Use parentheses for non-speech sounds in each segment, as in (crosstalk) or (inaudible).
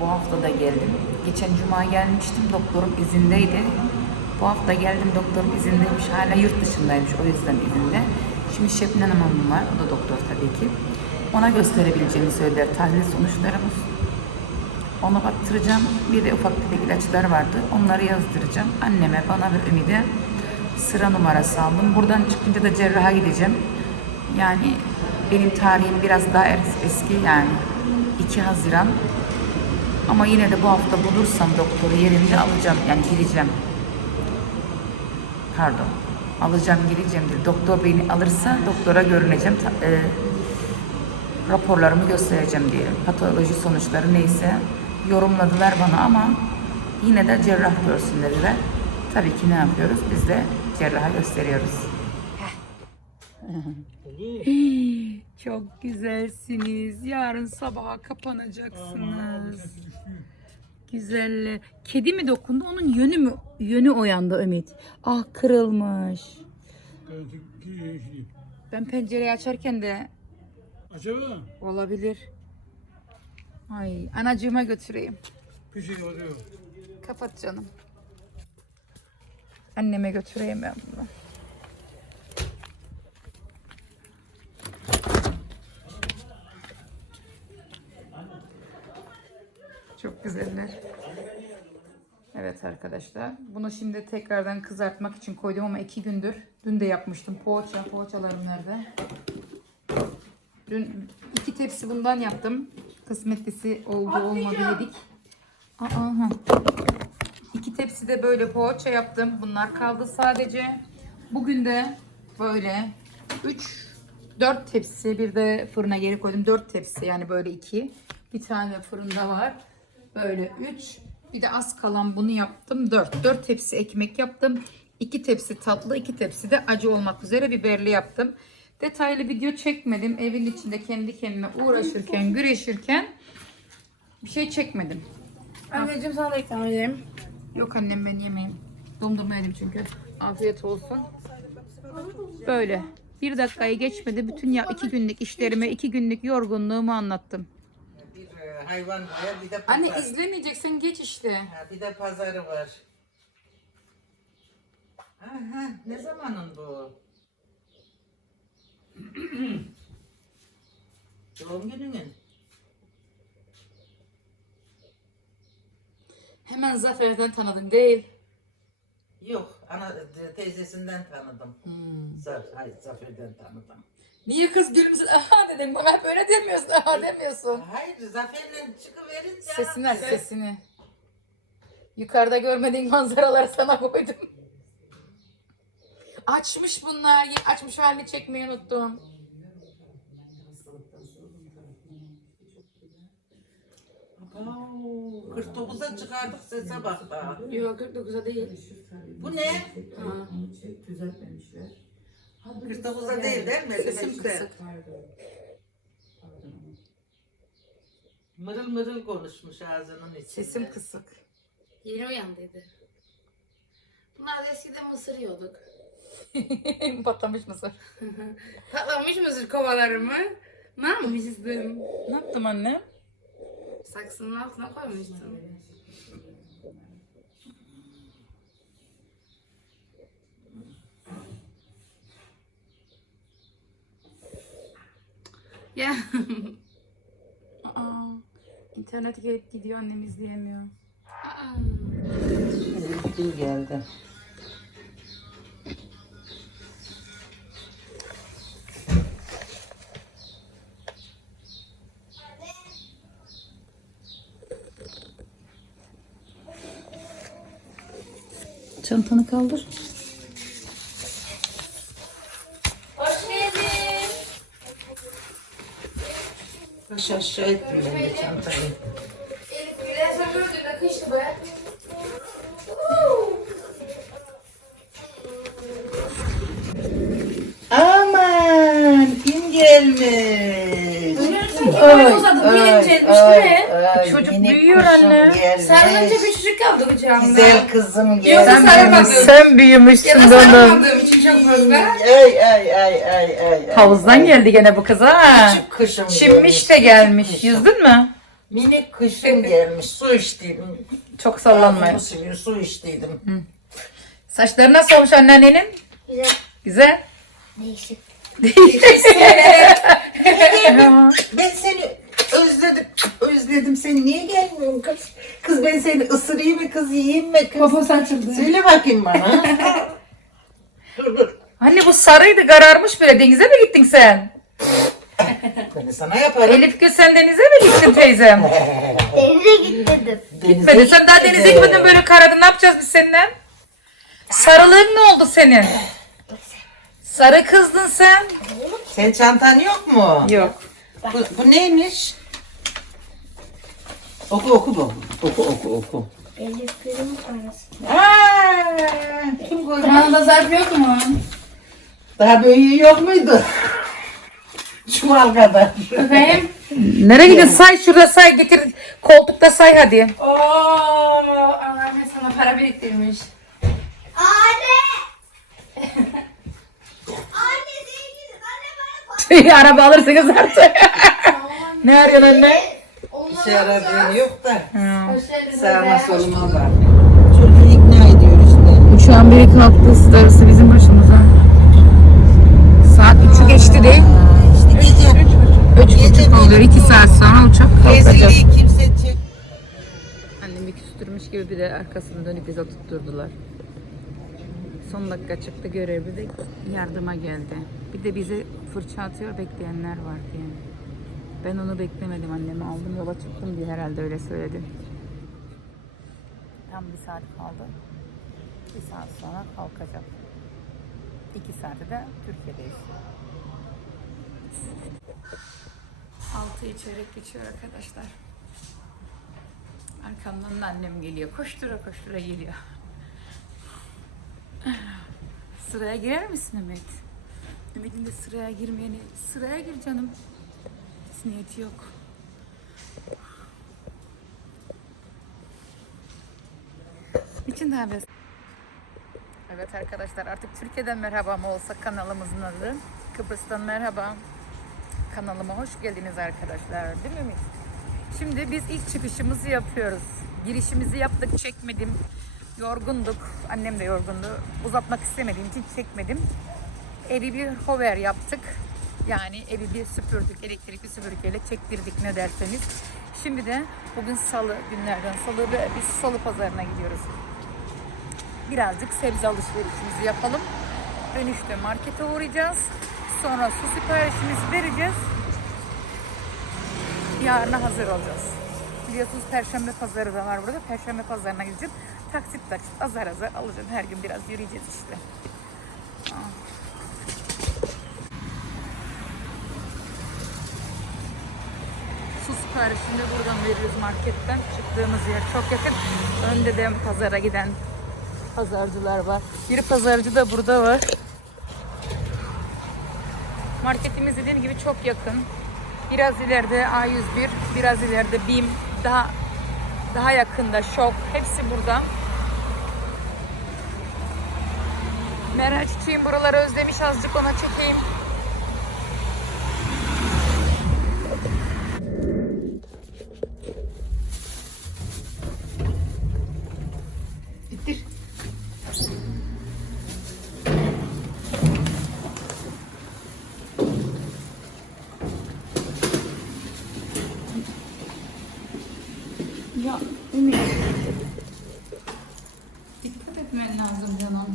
Bu hafta da geldim. Geçen cuma gelmiştim. Doktorum izindeydi. Bu hafta geldim doktorum izindeymiş. Hala yurt dışındaymış. O yüzden izinde. Şimdi Şebnem Hanım var. O da doktor tabii ki. Ona gösterebileceğimi söylediler. Tahlil sonuçlarımız. Ona baktıracağım. Bir de ufak tefek ilaçlar vardı. Onları yazdıracağım. Anneme, bana ve Ümide sıra numarası aldım. Buradan çıkınca da cerraha gideceğim. Yani benim tarihim biraz daha es- eski yani 2 Haziran. Ama yine de bu hafta bulursam doktoru yerinde alacağım. Yani gireceğim. Pardon. Alacağım gireceğim değil. Doktor beni alırsa doktora görüneceğim. Ta- e, raporlarımı göstereceğim diyelim. Patoloji sonuçları neyse yorumladılar bana ama yine de cerrah görsün dediler. Tabii ki ne yapıyoruz? Biz de cerraha gösteriyoruz. (laughs) Çok güzelsiniz. Yarın sabaha kapanacaksınız. Güzeller. Kedi mi dokundu? Onun yönü mü? Yönü oyandı Ümit. Ah kırılmış. Ben pencereyi açarken de Acaba olabilir. Ay anacığıma götüreyim. oluyor. Kapat canım. Anneme götüreyim ben bunu. Güzeller. Evet arkadaşlar. Bunu şimdi tekrardan kızartmak için koydum ama iki gündür. Dün de yapmıştım. Poğaça. Poğaçalarım nerede? Dün iki tepsi bundan yaptım. Kısmetlisi oldu olmadı yedik. Aa, ha. İki tepsi de böyle poğaça yaptım. Bunlar kaldı sadece. Bugün de böyle 3 4 tepsi bir de fırına geri koydum. 4 tepsi yani böyle iki. Bir tane fırında var. Böyle 3. Bir de az kalan bunu yaptım. 4. 4 tepsi ekmek yaptım. 2 tepsi tatlı, 2 tepsi de acı olmak üzere biberli yaptım. Detaylı video çekmedim. Evin içinde kendi kendime uğraşırken, güreşirken bir şey çekmedim. Anneciğim sana da ikram edeyim. Yok annem ben yemeyeyim. Dondurma yedim çünkü. Afiyet olsun. Böyle. Bir dakikayı geçmedi. Bütün ya iki günlük işlerimi, iki günlük yorgunluğumu anlattım. Hayvan var, bir de pazar. Anne izlemeyeceksen geç işte. Ha, bir de pazarı var. Aha, ne zamanın bu? (clears throat) Doğum gününün. Hemen Zafer'den tanıdın değil. Yok, ana teyzesinden tanıdım. Zaf, hayır, Zafer'den tanıdım. Niye kız gülümsün? Aha dedim bana hep öyle demiyorsun. Aha demiyorsun. Hayır, Zafer'le çıkıverince... Sesini aç sesini. Yukarıda görmediğin manzaraları sana koydum. Açmış bunlar. Açmış halini çekmeyi unuttum. Abo, 49'a çıkardık sese bak daha. Yok 49'a değil. Bu ne? Ha. 49'a değil değil mi? Sesim 55'te. kısık. Mırıl mırıl konuşmuş ağzının içinde. Sesim kısık. Yeni uyandıydı. Bunlar da eskiden mısır yiyorduk. (laughs) Patlamış mısır. (laughs) Patlamış mısır kovalarımı. Ne yapmıştım? Ne yaptım anne? Saksının altına koymuştum. Ya (laughs) Aa, internet gelip gidiyor annem izleyemiyor. Aa. Gül geldi. Çantanı kaldır. Baş aşağı ettim ben de çantayı. Elif Güler sen gördüğünde kıştı be. Aman kim gelmiş? Ay, uzadı, büyüyünce etmiş değil mi? Çocuk minik büyüyor kuşum anne. Gelmiş. Sarılınca küçücük kaldı kucağımda. Güzel kızım gelmiş. Yoksa sarılmadığım. Sen büyümüşsün Ya da sarılmadığım ay ay ay ay. ay. Havuzdan geldi gene bu kız ha. Küçük kuşum Çimmiş de gelmiş. Yüzdün mü? Minik kışım gelmiş. Su içtiydim. Çok sallanmayın. Ağzımı siliyor, Su içtiydim. Saçları nasıl olmuş anneannenin? Güzel. Güzel. Değişik. Ben seni özledim. Özledim seni. Niye gelmiyorsun kız? Kız ben seni ısırayım mı kız yiyeyim mi kız? Popo saçıldı. Söyle bakayım bana. (laughs) dur dur. Anne bu sarıydı kararmış böyle. Denize mi gittin sen? Ben de sana yaparım. Elif Gül sen denize mi gittin teyzem? (laughs) Denize git dedim. Gitmedin. Sen daha denize gitmedin böyle karadın. Ne yapacağız biz seninle? Sarılığın ne oldu senin? Sarı kızdın sen. Senin çantan yok mu? Yok. Bu, bu neymiş? Oku oku bu. Oku oku oku. Eliflerim parası. Aa, kim koydu? Kanalda zarf yok mu? Daha büyüğü yok muydu? Çuval kadar. Bakayım. Nereye gidiyorsun? Say şurada say getir. Koltukta say hadi. Oo, Allah'ım ya sana para biriktirmiş. Anne! (laughs) Anne zenginiz. Anne bana para Araba alırsınız artık. ne arıyorsun anne? Bir şey yaradığın yok da. Sağıma soluma var. Çocuğu ikna ediyor işte. Uçağın biri kalktı. Darısı bizim başımıza. Saat 3'ü geçti değil. İşte gece. Üç buçuk oluyor. 2 saat sonra uçak kalkacak. Kimse çek. Annemi küstürmüş gibi bir de arkasını dönüp bize tutturdular. Son dakika çıktı görevli de yardıma geldi. Bir de bize fırça atıyor bekleyenler var diye. Ben onu beklemedim annemi aldım yola çıktım diye herhalde öyle söyledi. Tam bir saat kaldı. Bir saat sonra kalkacak. İki saate de Türkiye'deyiz. Altı içerek geçiyor arkadaşlar. Arkamdan da annem geliyor. Koştura koştura geliyor. Sıraya girer misin Ümit? Ümit'in de sıraya girmeyeni. Sıraya gir canım. Hiç niyeti yok. Niçin bes- Evet arkadaşlar artık Türkiye'den merhaba mı olsa kanalımızın adı. Kıbrıs'tan merhaba. Kanalıma hoş geldiniz arkadaşlar. Değil mi? Şimdi biz ilk çıkışımızı yapıyoruz. Girişimizi yaptık, çekmedim. Yorgunduk. Annem de yorgundu. Uzatmak istemediğim için çekmedim. Evi bir hover yaptık. Yani evi bir süpürdük. Elektrikli süpürgeyle çektirdik ne derseniz. Şimdi de bugün salı günlerden salı ve biz salı pazarına gidiyoruz. Birazcık sebze alışverişimizi yapalım. Dönüşte markete uğrayacağız. Sonra su siparişimizi vereceğiz yarına hazır olacağız. Biliyorsunuz Perşembe pazarı da var burada. Perşembe pazarına gideceğim. Taksit taksit azar azar alacağım. Her gün biraz yürüyeceğiz işte. Aa. Su siparişini buradan veriyoruz marketten. Çıktığımız yer çok yakın. Önde de pazara giden pazarcılar var. Bir pazarcı da burada var. Marketimiz dediğim gibi çok yakın. Biraz ileride A101, biraz ileride BİM, daha daha yakında Şok. Hepsi burada. Meral Çiçeğim buraları özlemiş azıcık ona çekeyim. Bitir. Ya Ümit. Dikkat etmen lazım canım.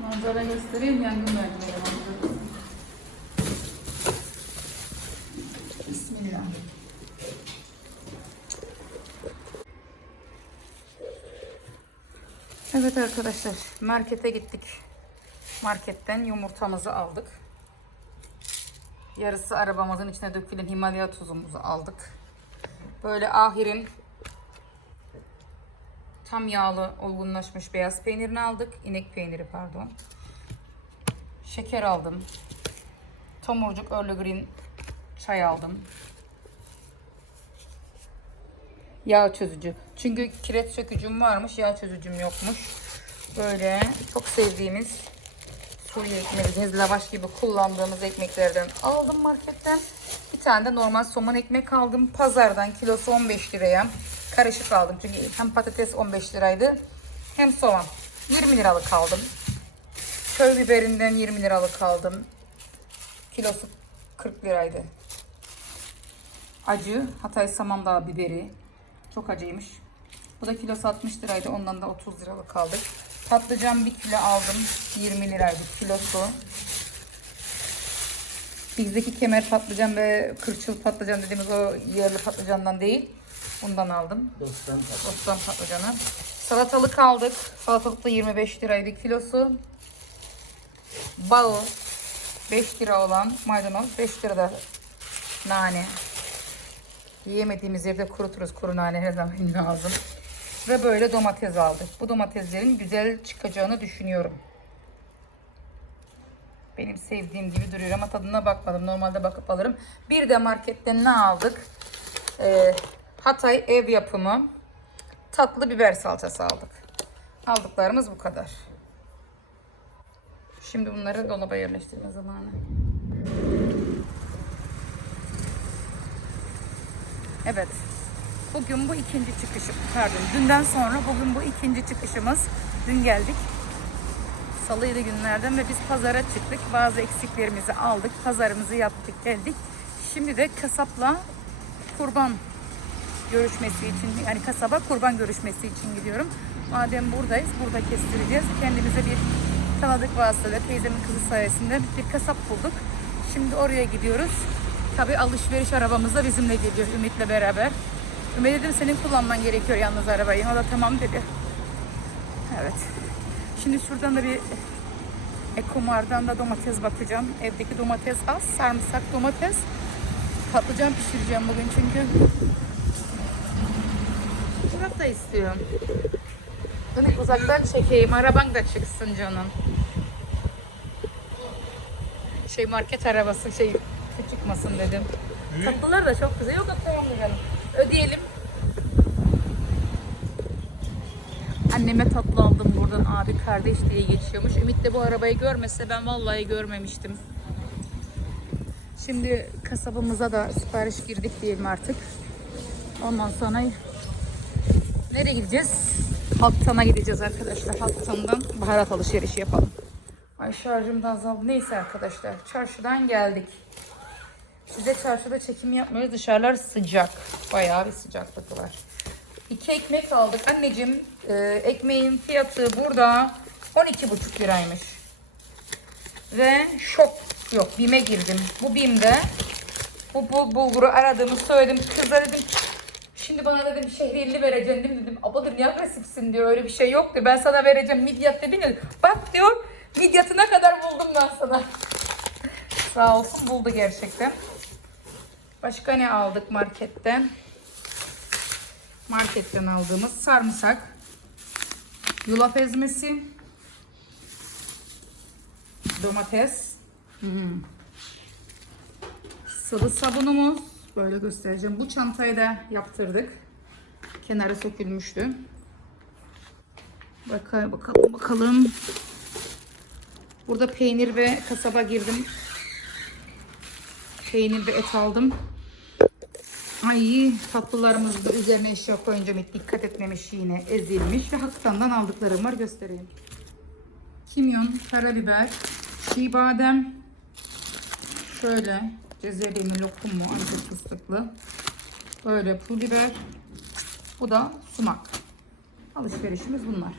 Manzara göstereyim yangın vermeye manzarası. Bismillah. Evet arkadaşlar markete gittik. Marketten yumurtamızı aldık. Yarısı arabamızın içine dökülen Himalaya tuzumuzu aldık. Böyle ahirin tam yağlı olgunlaşmış beyaz peynirini aldık. İnek peyniri pardon. Şeker aldım. Tomurcuk Earl Green çay aldım. Yağ çözücü. Çünkü kireç sökücüm varmış, yağ çözücüm yokmuş. Böyle çok sevdiğimiz sulu ekmeğimiz, lavaş gibi kullandığımız ekmeklerden aldım marketten. Bir tane de normal somun ekmek aldım. Pazardan kilosu 15 liraya. Karışık aldım çünkü hem patates 15 liraydı hem soğan. 20 liralık aldım. Köy biberinden 20 liralık aldım. Kilosu 40 liraydı. Acı Hatay Samandağ biberi. Çok acıymış. Bu da kilosu 60 liraydı. Ondan da 30 liralık aldık. Patlıcan 1 kilo aldım. 20 liraydı kilosu. Bizdeki kemer patlıcan ve kırçıl patlıcan dediğimiz o yerli patlıcandan değil. Bundan aldım. Bostan patlıcanı. Salatalık aldık. Salatalık da 25 liraydı kilosu. Bağı 5 lira olan maydanoz 5 lira da nane. Yiyemediğimiz yerde kuruturuz kuru nane her zaman (laughs) lazım. Ve böyle domates aldık. Bu domateslerin güzel çıkacağını düşünüyorum. Benim sevdiğim gibi duruyor ama tadına bakmadım. Normalde bakıp alırım. Bir de marketten ne aldık? Ee, Hatay ev yapımı tatlı biber salçası aldık. Aldıklarımız bu kadar. Şimdi bunları dolaba yerleştirme zamanı. Evet. Bugün bu ikinci çıkışım. Pardon. Dünden sonra bugün bu ikinci çıkışımız. Dün geldik. Salıydı günlerden ve biz pazara çıktık. Bazı eksiklerimizi aldık. Pazarımızı yaptık geldik. Şimdi de kasapla kurban görüşmesi için yani kasaba kurban görüşmesi için gidiyorum. Madem buradayız burada kestireceğiz. Kendimize bir tanıdık vasıtayla teyzemin kızı sayesinde bir kasap bulduk. Şimdi oraya gidiyoruz. Tabi alışveriş arabamız da bizimle geliyor Ümit'le beraber. Ümit dedim senin kullanman gerekiyor yalnız arabayı. O da tamam dedi. Evet. Şimdi şuradan da bir ekomardan da domates bakacağım. Evdeki domates az. Sarımsak domates. Patlıcan pişireceğim bugün çünkü. Murat da istiyorum. Ümit uzaktan çekeyim. Araban da çıksın canım. Şey market arabası şey çıkmasın dedim. Tatlılar da çok güzel. Yok tamam canım. Ödeyelim. Anneme tatlı aldım buradan abi kardeş diye geçiyormuş. Ümit de bu arabayı görmese ben vallahi görmemiştim. Şimdi kasabımıza da sipariş girdik diyelim artık. Ondan sonra nereye gideceğiz? Halktan'a gideceğiz arkadaşlar. Halktan'dan baharat alışverişi yapalım. Ay şarjım da azaldı. Neyse arkadaşlar çarşıdan geldik. Size çarşıda çekim yapmıyoruz. Dışarılar sıcak. Bayağı bir sıcaklık var. İki ekmek aldık. Anneciğim e, ekmeğin fiyatı burada 12,5 liraymış. Ve şok yok BİM'e girdim. Bu BİM'de bu, bu bulguru aradığımı söyledim. Kıza dedim şimdi bana dedim şehriyeli vereceksin değil mi dedim. Abla dedim, agresifsin diyor öyle bir şey yok diyor. Ben sana vereceğim midyat dedi mi? Bak diyor midyatına kadar buldum ben sana. (laughs) Sağ olsun buldu gerçekten. Başka ne aldık marketten? Marketten aldığımız sarımsak, yulaf ezmesi, domates, hmm. sıvı sabunumuz. Böyle göstereceğim. Bu çantayı da yaptırdık. Kenarı sökülmüştü. Bakalım bakalım bakalım. Burada peynir ve kasaba girdim. Peynir ve et aldım. Ay tatlılarımızı da üzerine eşya koyunca dikkat etmemiş yine ezilmiş ve haktandan aldıklarım var göstereyim. Kimyon, karabiber, çiğ badem, şöyle cezerye mi lokum mu antep fıstıklı, böyle pul biber, bu da sumak. Alışverişimiz bunlar.